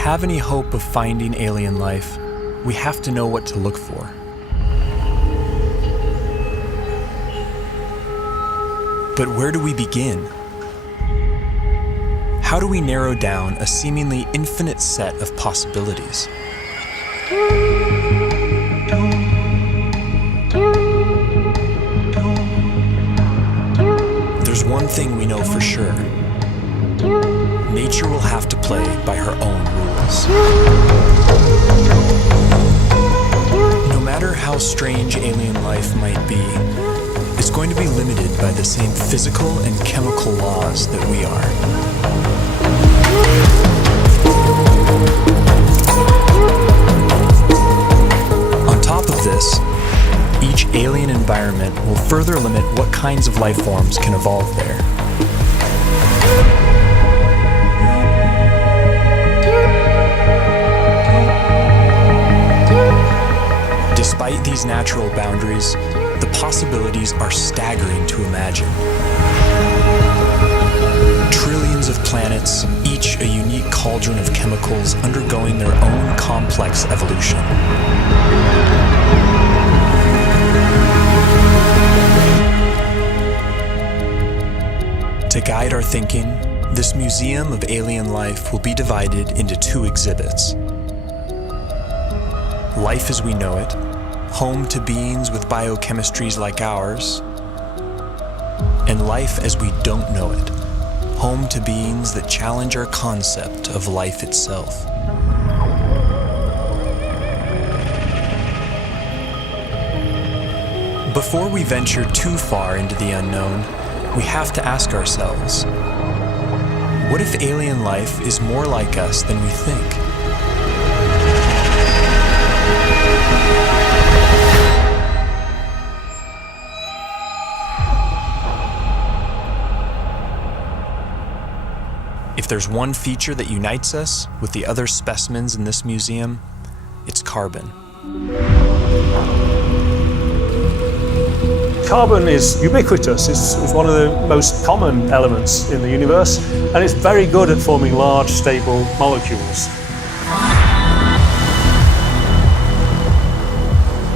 have any hope of finding alien life, we have to know what to look for. But where do we begin? How do we narrow down a seemingly infinite set of possibilities? There's one thing we know for sure. Nature will have to play by her own rules. No matter how strange alien life might be, it's going to be limited by the same physical and chemical laws that we are. On top of this, each alien environment will further limit what kinds of life forms can evolve there. Despite these natural boundaries, the possibilities are staggering to imagine. Trillions of planets, each a unique cauldron of chemicals undergoing their own complex evolution. To guide our thinking, this museum of alien life will be divided into two exhibits. Life as we know it, home to beings with biochemistries like ours, and life as we don't know it, home to beings that challenge our concept of life itself. Before we venture too far into the unknown, we have to ask ourselves, what if alien life is more like us than we think? If there's one feature that unites us with the other specimens in this museum, it's carbon. Carbon is ubiquitous. It's one of the most common elements in the universe, and it's very good at forming large, stable molecules.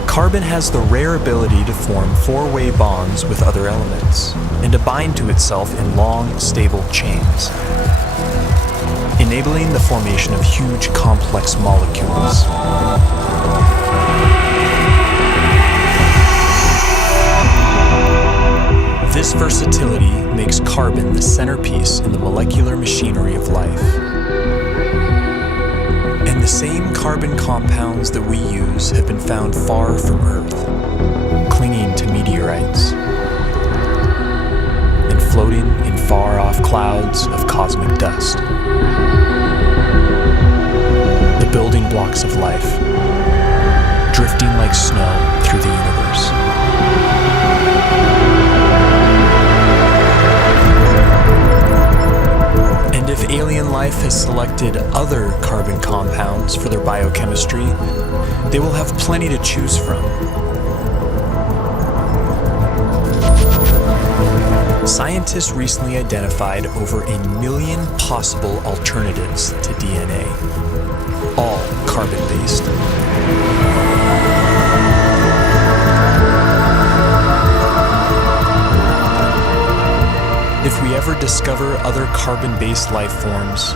Carbon has the rare ability to form four-way bonds with other elements and to bind to itself in long, stable chains, enabling the formation of huge, complex molecules. This versatility makes carbon the centerpiece in the molecular machinery of life. And the same carbon compounds that we use have been found far from Earth, clinging to meteorites and floating in far-off clouds of cosmic dust. The building blocks of life, drifting like snow through the universe. And if alien life has selected other carbon compounds for their biochemistry, they will have plenty to choose from. Scientists recently identified over 1 million possible alternatives to DNA, all carbon-based. If we ever discover other carbon-based life forms,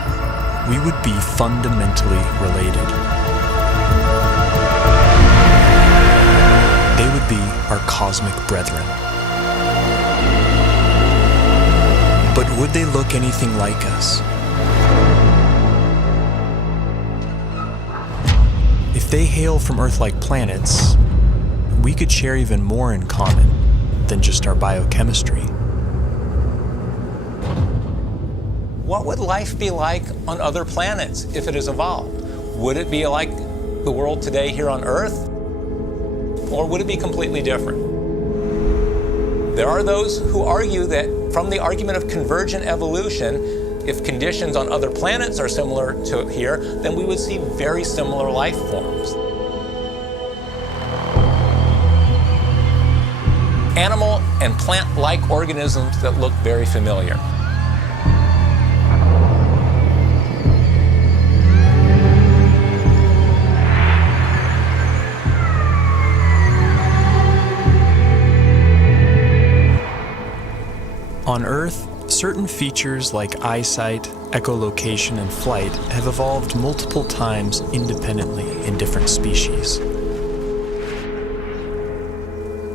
we would be fundamentally related. They would be our cosmic brethren. But would they look anything like us? If they hail from Earth-like planets, we could share even more in common than just our biochemistry. What would life be like on other planets if it has evolved? Would it be like the world today here on Earth? Or would it be completely different? There are those who argue that from the argument of convergent evolution, if conditions on other planets are similar to here, then we would see very similar life forms. Animal and plant-like organisms that look very familiar. Certain features like eyesight, echolocation, and flight have evolved multiple times independently in different species.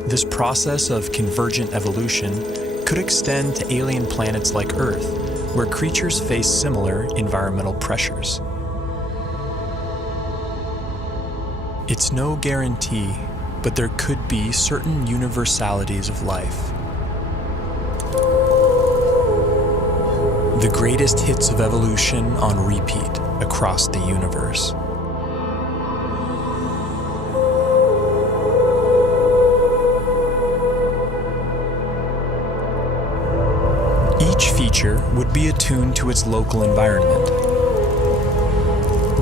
This process of convergent evolution could extend to alien planets like Earth, where creatures face similar environmental pressures. It's no guarantee, but there could be certain universalities of life. The greatest hits of evolution on repeat across the universe. Each feature would be attuned to its local environment.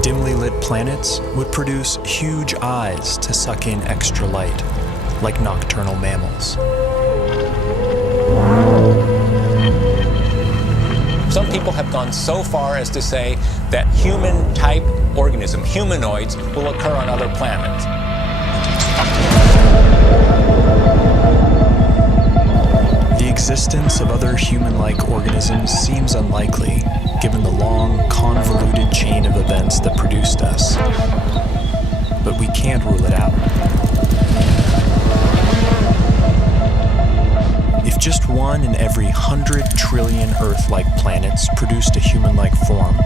Dimly lit planets would produce huge eyes to suck in extra light, like nocturnal mammals. Some people have gone so far as to say that human-type organisms, humanoids, will occur on other planets. The existence of other human-like organisms seems unlikely, given the long, convoluted chain of events that produced us. But we can't rule it out. If just one in every 100 trillion Earth-like planets produced a human-like form,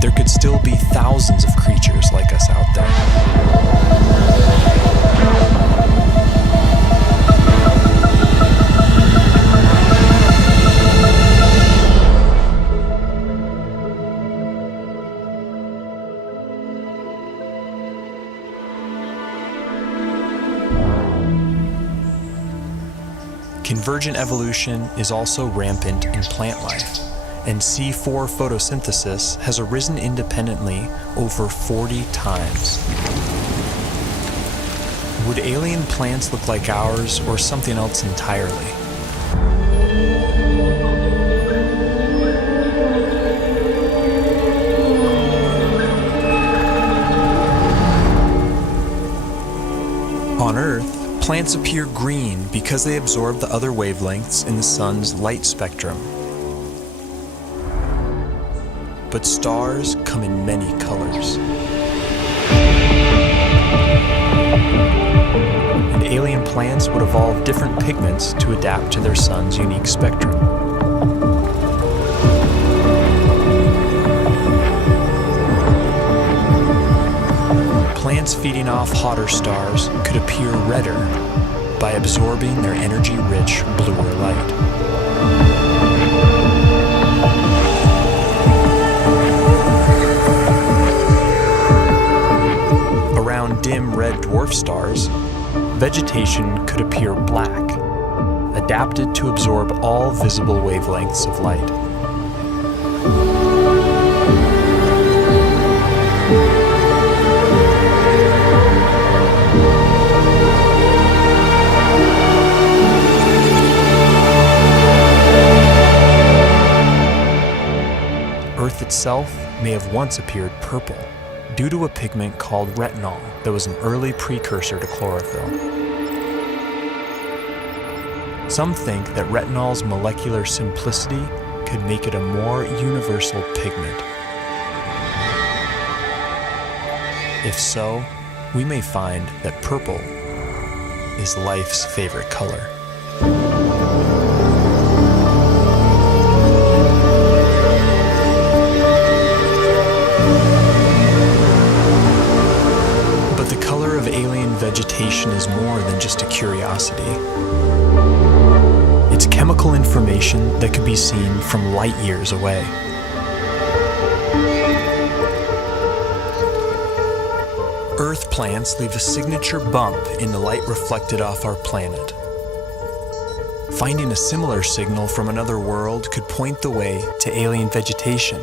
there could still be thousands of creatures like us out there. Convergent evolution is also rampant in plant life, and C4 photosynthesis has arisen independently over 40 times. Would alien plants look like ours or something else entirely? On Earth, plants appear green because they absorb the other wavelengths in the sun's light spectrum. But stars come in many colors. And alien plants would evolve different pigments to adapt to their sun's unique spectrum. Plants feeding off hotter stars could appear redder by absorbing their energy-rich bluer light. Around dim red dwarf stars, vegetation could appear black, adapted to absorb all visible wavelengths of light. Earth itself may have once appeared purple due to a pigment called retinol that was an early precursor to chlorophyll. Some think that retinol's molecular simplicity could make it a more universal pigment. If so, we may find that purple is life's favorite color. Vegetation is more than just a curiosity. It's chemical information that can be seen from light years away. Earth plants leave a signature bump in the light reflected off our planet. Finding a similar signal from another world could point the way to alien vegetation.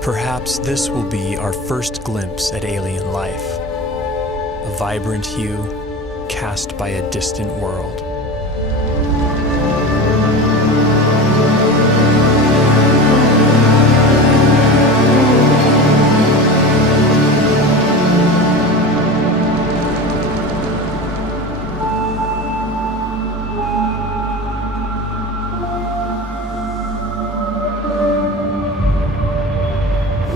Perhaps this will be our first glimpse at alien life, a vibrant hue cast by a distant world.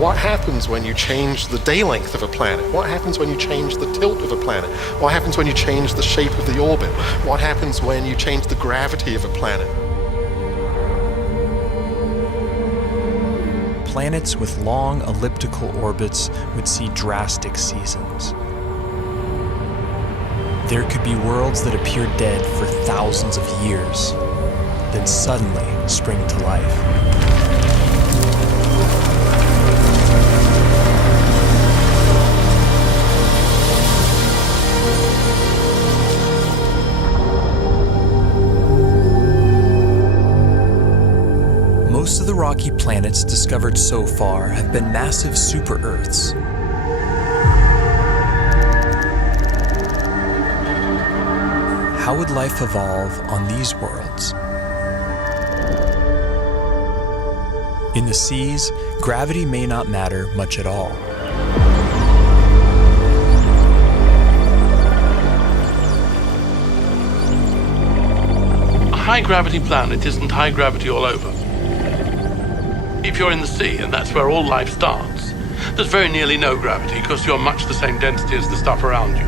What happens when you change the day length of a planet? What happens when you change the tilt of a planet? What happens when you change the shape of the orbit? What happens when you change the gravity of a planet? Planets with long elliptical orbits would see drastic seasons. There could be worlds that appear dead for thousands of years, then suddenly spring to life. Most of the rocky planets discovered so far have been massive super-Earths. How would life evolve on these worlds? In the seas, gravity may not matter much at all. A high-gravity planet isn't high gravity all over. If you're in the sea, and that's where all life starts, there's very nearly no gravity because you're much the same density as the stuff around you.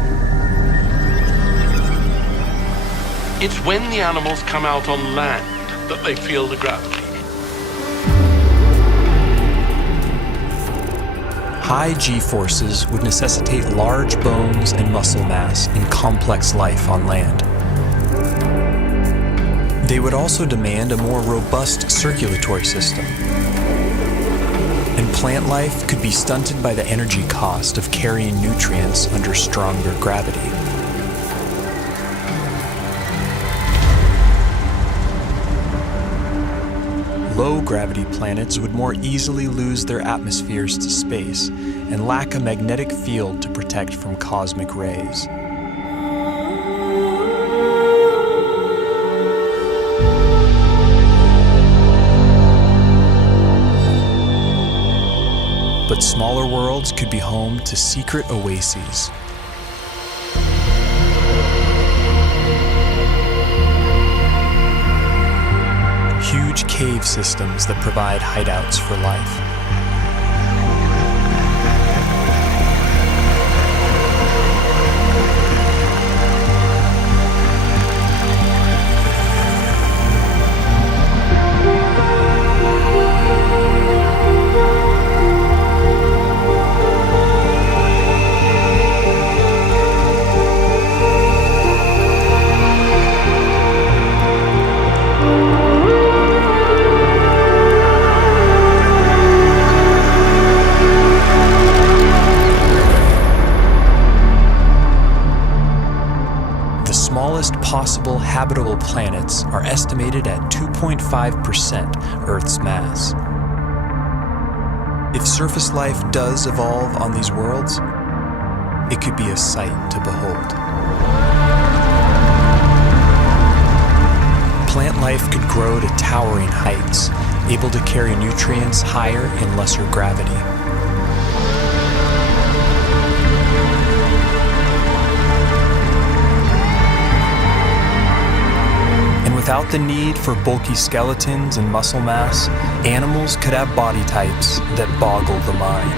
It's when the animals come out on land that they feel the gravity. High G-forces would necessitate large bones and muscle mass in complex life on land. They would also demand a more robust circulatory system. And plant life could be stunted by the energy cost of carrying nutrients under stronger gravity. Low-gravity planets would more easily lose their atmospheres to space and lack a magnetic field to protect from cosmic rays. But smaller worlds could be home to secret oases. Huge cave systems that provide hideouts for life. Possible habitable planets are estimated at 2.5% Earth's mass. If surface life does evolve on these worlds, it could be a sight to behold. Plant life could grow to towering heights, able to carry nutrients higher in lesser gravity. Without the need for bulky skeletons and muscle mass, animals could have body types that boggle the mind.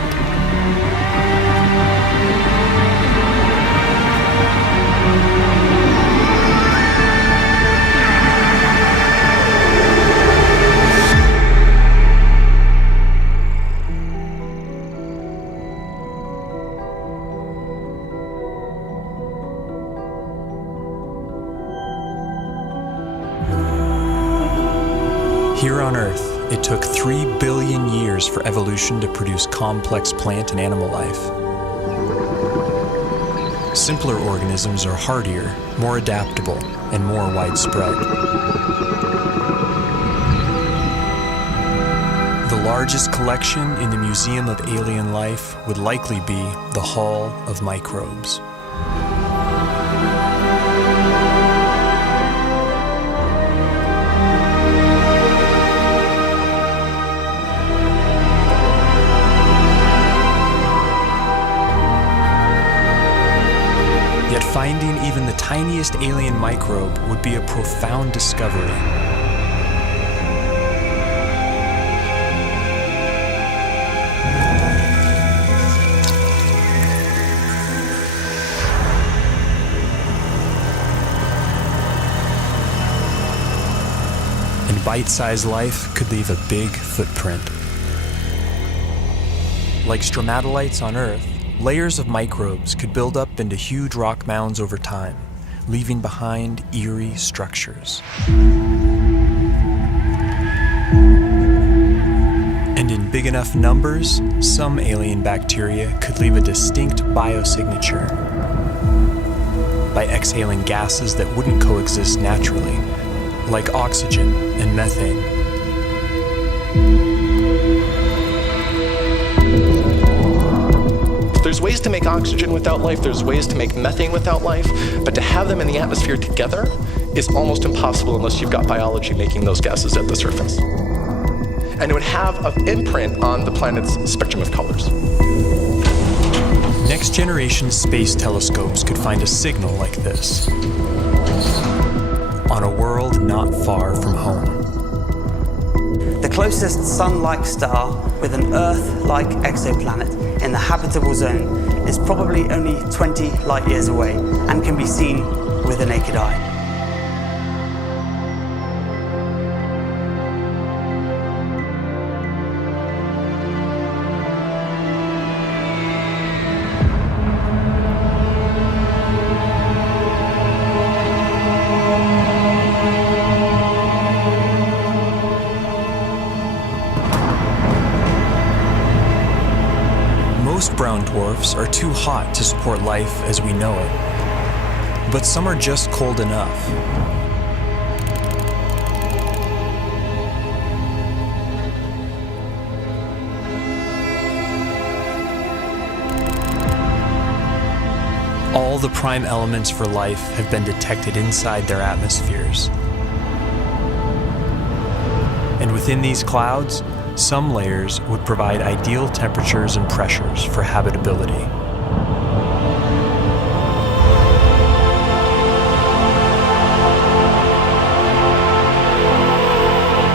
Here on Earth, it took 3 billion years for evolution to produce complex plant and animal life. Simpler organisms are hardier, more adaptable, and more widespread. The largest collection in the Museum of Alien Life would likely be the Hall of Microbes. Yet finding even the tiniest alien microbe would be a profound discovery. and bite-sized life could leave a big footprint. Like stromatolites on Earth, layers of microbes could build up into huge rock mounds over time, leaving behind eerie structures. And in big enough numbers, some alien bacteria could leave a distinct biosignature by exhaling gases that wouldn't coexist naturally, like oxygen and methane. There's ways to make oxygen without life, there's ways to make methane without life, but to have them in the atmosphere together is almost impossible unless you've got biology making those gases at the surface. And it would have an imprint on the planet's spectrum of colors. Next-generation space telescopes could find a signal like this on a world not far from home. The closest Sun-like star with an Earth-like exoplanet in the habitable zone is probably only 20 light years away and can be seen with the naked eye. Most brown dwarfs are too hot to support life as we know it, but some are just cold enough. All the prime elements for life have been detected inside their atmospheres. And within these clouds, some layers would provide ideal temperatures and pressures for habitability.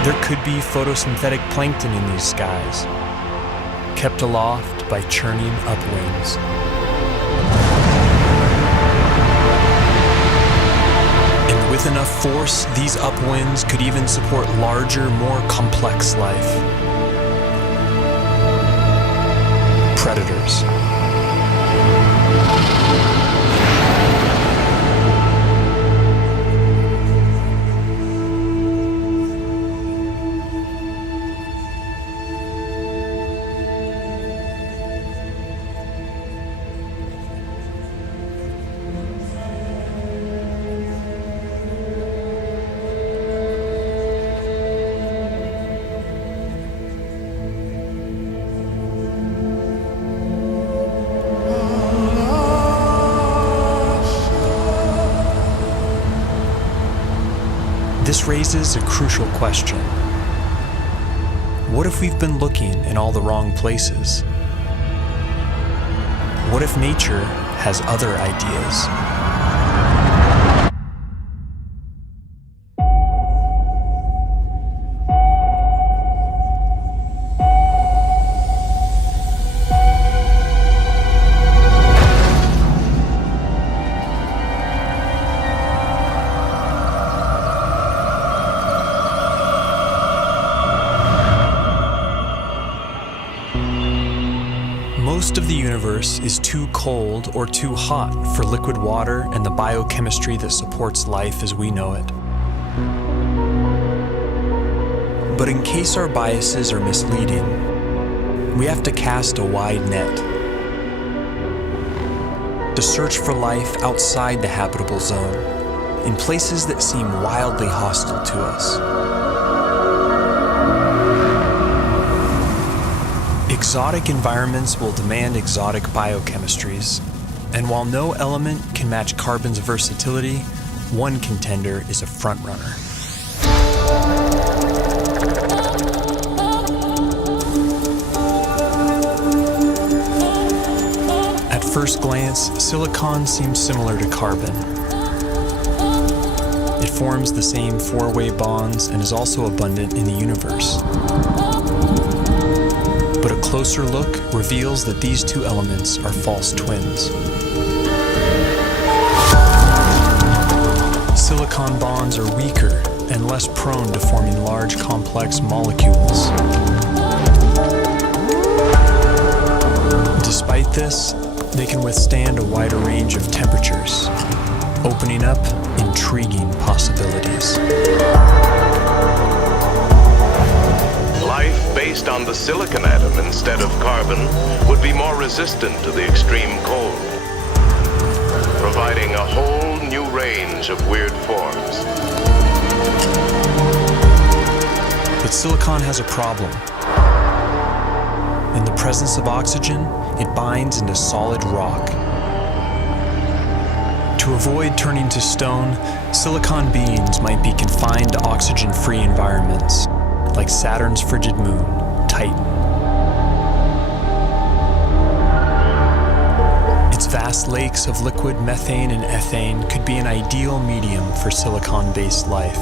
There could be photosynthetic plankton in these skies, kept aloft by churning upwinds. And with enough force, these upwinds could even support larger, more complex life. Predators. This raises a crucial question. What if we've been looking in all the wrong places? What if nature has other ideas? Most of the universe is too cold or too hot for liquid water and the biochemistry that supports life as we know it. But in case our biases are misleading, we have to cast a wide net to search for life outside the habitable zone, in places that seem wildly hostile to us. Exotic environments will demand exotic biochemistries, and while no element can match carbon's versatility, one contender is a frontrunner. At first glance, silicon seems similar to carbon. It forms the same four-way bonds and is also abundant in the universe. But a closer look reveals that these two elements are false twins. Silicon bonds are weaker and less prone to forming large, complex molecules. Despite this, they can withstand a wider range of temperatures, opening up intriguing possibilities. Life based on the silicon atom instead of carbon would be more resistant to the extreme cold, providing a whole new range of weird forms. But silicon has a problem. In the presence of oxygen, it binds into solid rock. To avoid turning to stone, silicon beings might be confined to oxygen-free environments, like Saturn's frigid moon, Titan. Its vast lakes of liquid methane and ethane could be an ideal medium for silicon-based life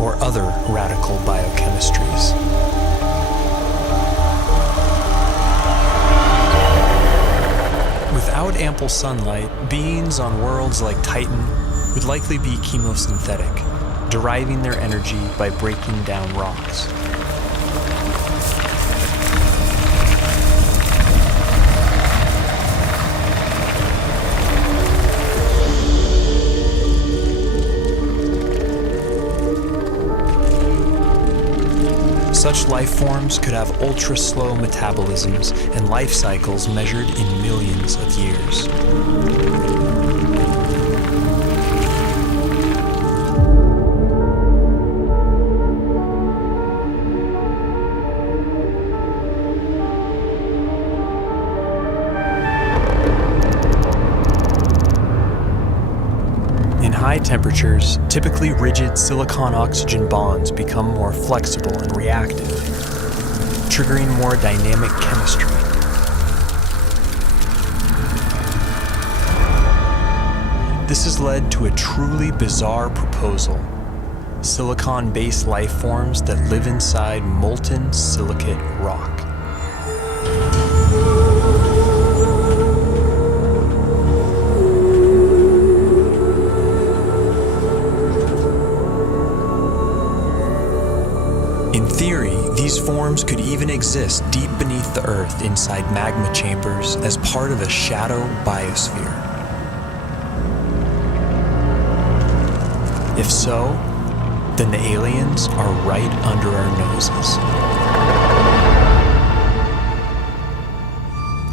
or other radical biochemistries. Without ample sunlight, beings on worlds like Titan would likely be chemosynthetic, deriving their energy by breaking down rocks. Such life forms could have ultra-slow metabolisms and life cycles measured in millions of years. High temperatures, typically rigid silicon-oxygen bonds become more flexible and reactive, triggering more dynamic chemistry. This has led to a truly bizarre proposal: silicon-based life forms that live inside molten silicate rock. In theory, these forms could even exist deep beneath the Earth inside magma chambers as part of a shadow biosphere. If so, then the aliens are right under our noses.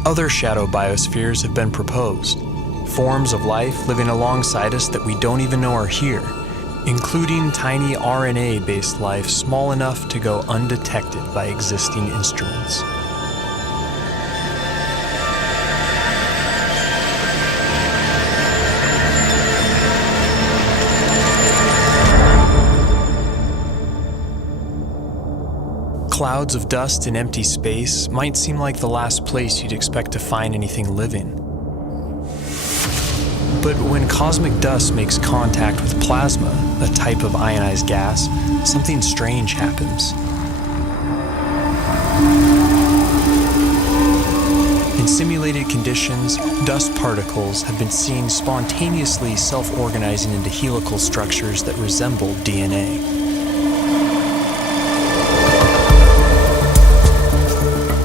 Other shadow biospheres have been proposed, forms of life living alongside us that we don't even know are here, including tiny RNA-based life small enough to go undetected by existing instruments. Clouds of dust in empty space might seem like the last place you'd expect to find anything living. But when cosmic dust makes contact with plasma, a type of ionized gas, something strange happens. In simulated conditions, dust particles have been seen spontaneously self-organizing into helical structures that resemble DNA.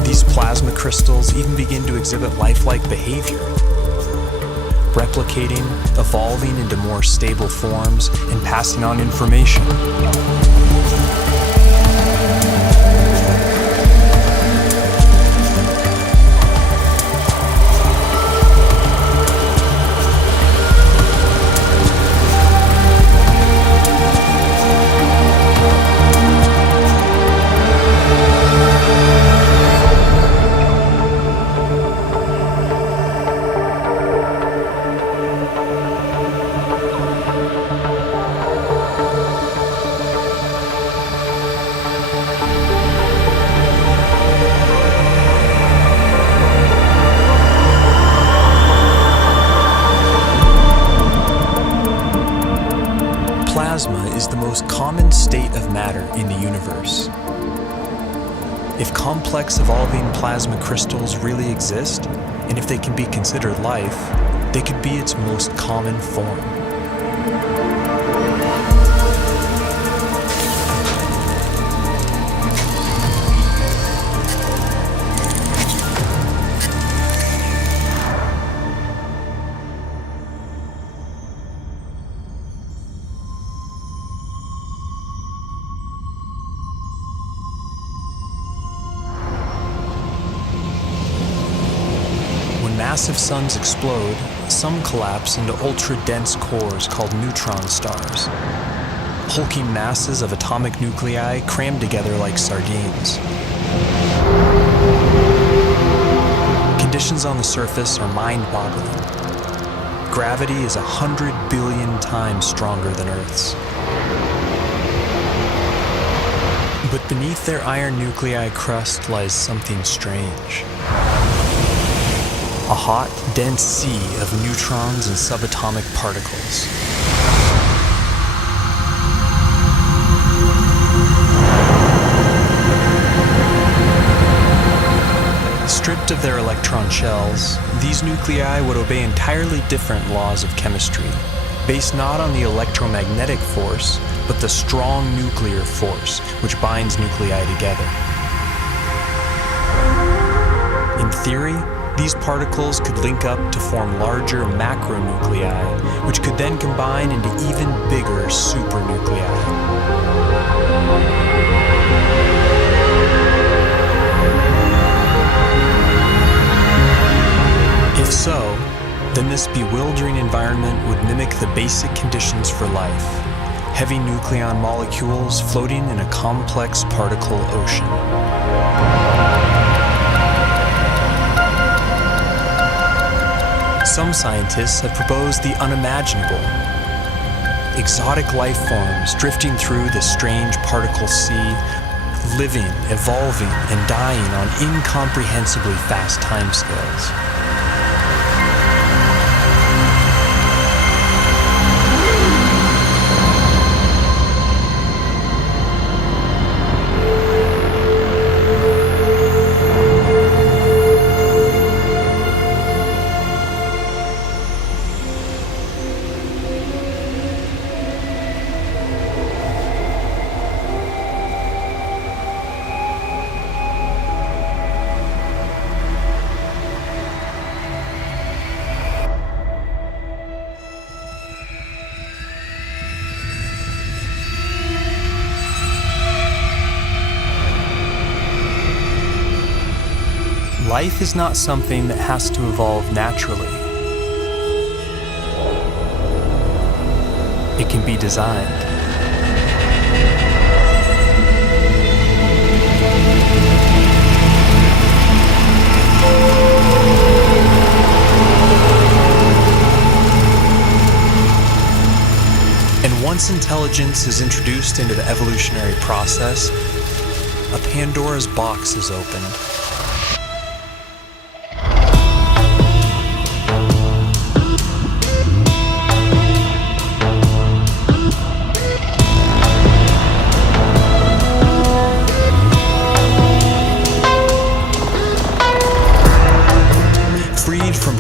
These plasma crystals even begin to exhibit lifelike behavior, replicating, evolving into more stable forms, and passing on information. Plasma is the most common state of matter in the universe. If complex evolving plasma crystals really exist, and if they can be considered life, they could be its most common form. massive suns explode, some collapse into ultra-dense cores called neutron stars. Hulking masses of atomic nuclei crammed together like sardines. Conditions on the surface are mind-boggling. Gravity is 100 billion times stronger than Earth's. But beneath their iron nuclei crust lies something strange. A hot, dense sea of neutrons and subatomic particles. Stripped of their electron shells, these nuclei would obey entirely different laws of chemistry, based not on the electromagnetic force, but the strong nuclear force which binds nuclei together. In theory, these particles could link up to form larger macronuclei, which could then combine into even bigger supernuclei. If so, then this bewildering environment would mimic the basic conditions for life: heavy nucleon molecules floating in a complex particle ocean. Some scientists have proposed the unimaginable: exotic life forms drifting through the strange particle sea, living, evolving, and dying on incomprehensibly fast timescales. Life is not something that has to evolve naturally. It can be designed. And once intelligence is introduced into the evolutionary process, a Pandora's box is opened.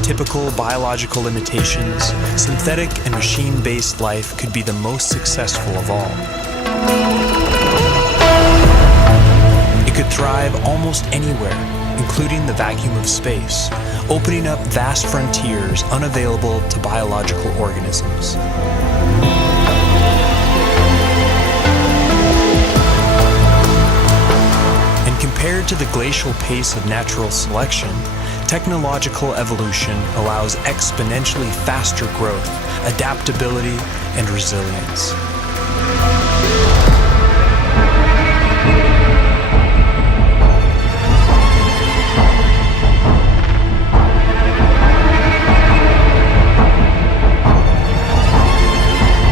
Typical biological limitations, synthetic and machine-based life could be the most successful of all. It could thrive almost anywhere, including the vacuum of space, opening up vast frontiers unavailable to biological organisms. And compared to the glacial pace of natural selection, technological evolution allows exponentially faster growth, adaptability, and resilience.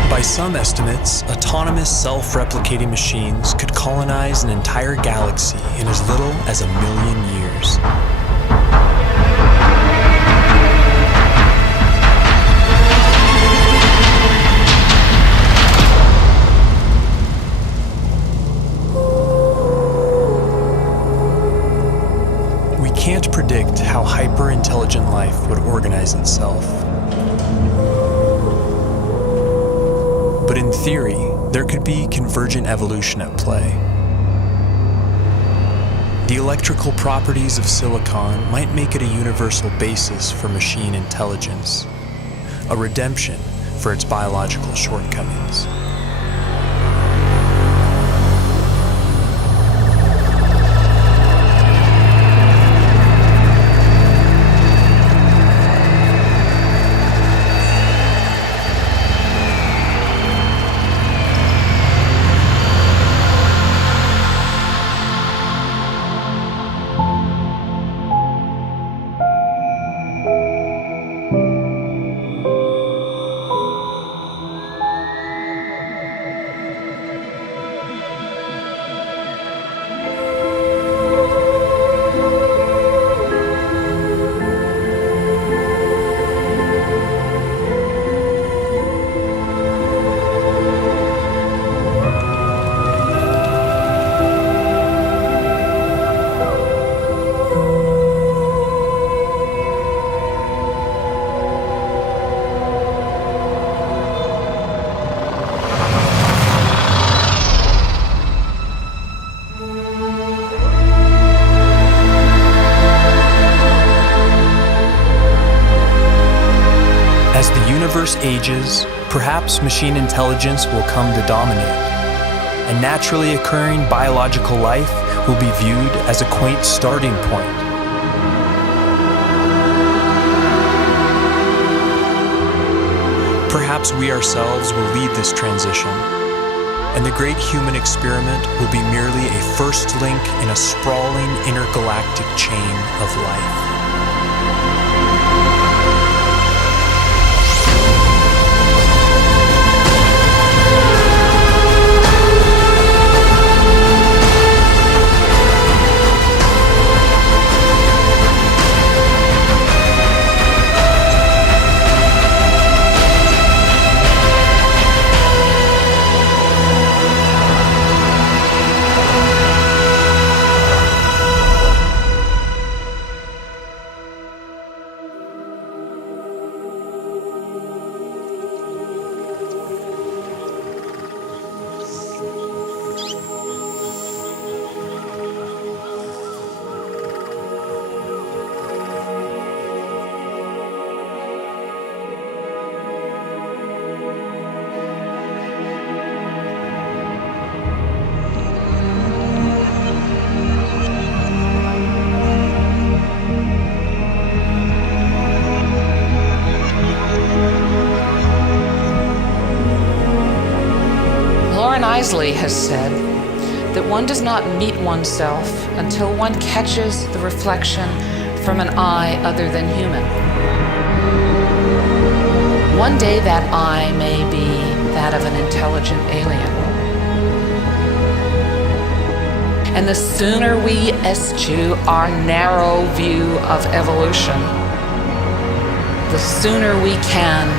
By some estimates, autonomous self-replicating machines could colonize an entire galaxy in as little as 1 million years. Can't predict how hyper-intelligent life would organize itself. But in theory, there could be convergent evolution at play. The electrical properties of silicon might make it a universal basis for machine intelligence, a redemption for its biological shortcomings. diverse ages, perhaps machine intelligence will come to dominate, and naturally occurring biological life will be viewed as a quaint starting point. Perhaps we ourselves will lead this transition, and the great human experiment will be merely a first link in a sprawling intergalactic chain of life. Has said that one does not meet oneself until one catches the reflection from an eye other than human. One day that eye may be that of an intelligent alien. And the sooner we eschew our narrow view of evolution, the sooner we can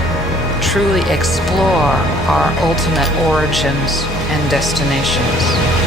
truly explore our ultimate origins and destinations.